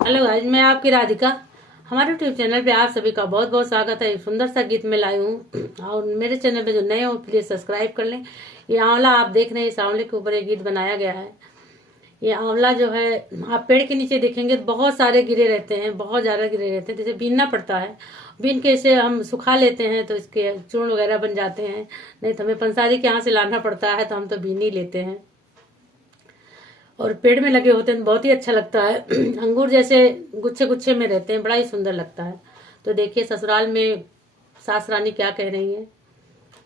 Hello guys, मैं आपकी राधिका। हमारे यूट्यूब चैनल पे आप सभी का बहुत बहुत स्वागत है। एक सुंदर सा गीत में लाई हूँ और मेरे चैनल पे जो नए हो प्लीज सब्सक्राइब कर लें। ये आंवला आप देख रहे हैं, इस आंवले के ऊपर एक गीत बनाया गया है। ये आंवला जो है, आप पेड़ के नीचे देखेंगे तो बहुत सारे गिरे रहते हैं, बहुत ज्यादा गिरे रहते हैं। जैसे बीनना पड़ता है, बीन के इसे हम सुखा लेते हैं तो इसके चूर्ण वगैरह बन जाते हैं। नहीं तो हमें पंसारी के यहाँ से लाना पड़ता है, तो हम तो बीन ही लेते हैं। और पेड़ में लगे होते हैं तो बहुत ही अच्छा लगता है। अंगूर जैसे गुच्छे गुच्छे में रहते हैं, बड़ा ही सुंदर लगता है। तो देखिए ससुराल में सास रानी क्या कह रही है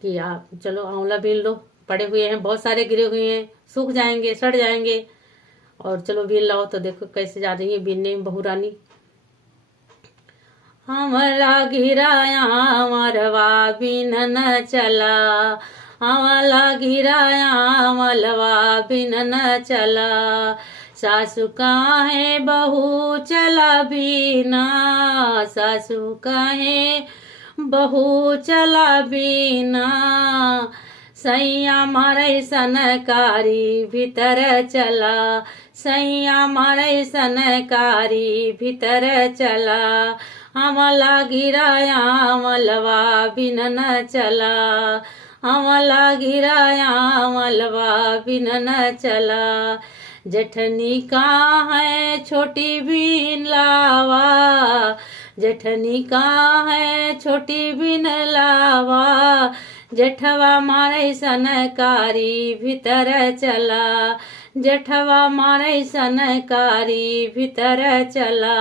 कि आप चलो आंवला बीन लो। पड़े हुए हैं, बहुत सारे गिरे हुए हैं, सूख जाएंगे, सड़ जाएंगे, और चलो बीन लाओ। तो देखो कैसे जा रही है बीनने बहू रानी। हमला गिराया मरवा बिन न चला, हमला गिराया मलवा बिन न चला। सासु काहे बहू चला बीना, सासु काहे बहू चला बीना। सैया मारे सनकारी भीतर चला, सैया मारे सनकारी भीतर चला। हमला गिराया मलवा बिन न चला, हमला गिराया मलवा बिन न चला। जेठनी का है छोटी बीन लावा, जेठनी का है छोटी बीन लावा। जेठवा मारे सनकारी भीतर चला, जेठवा मारे सनकारी भीतर चला।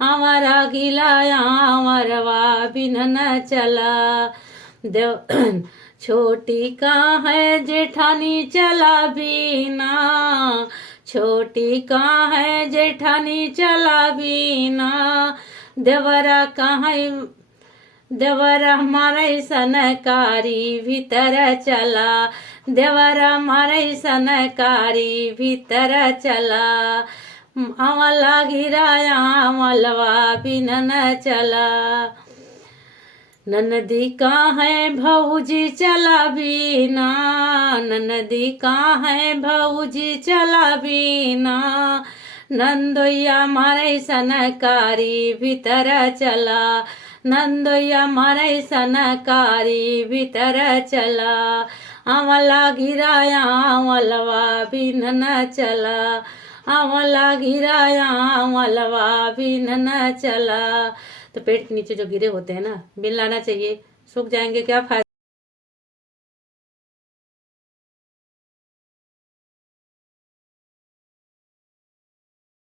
हमारा गिलाया मरवा बिन न चला। देव छोटी का है जेठानी चला बीना, छोटी का है जेठानी चला बीना। देवरा कहाँ, देवरा मारे सनकारी भीतर चला, देवरा मारे सनकारी भीतर चला। आंवला गिराया मलवा बिन न चला। ननदी का है भौजी चला बीना, ननदी का है भौजी चला बीना। नंदोया मारे सनकारी भीतर चला, नंदोया मारे सनकारी भीतर चला। आंवला गिराया मलवा बिन न चला, आंवला गिराया मलवा बिन न चला। तो पेट के नीचे जो गिरे होते हैं ना, बिन लाना चाहिए, सूख जाएंगे क्या फायदा।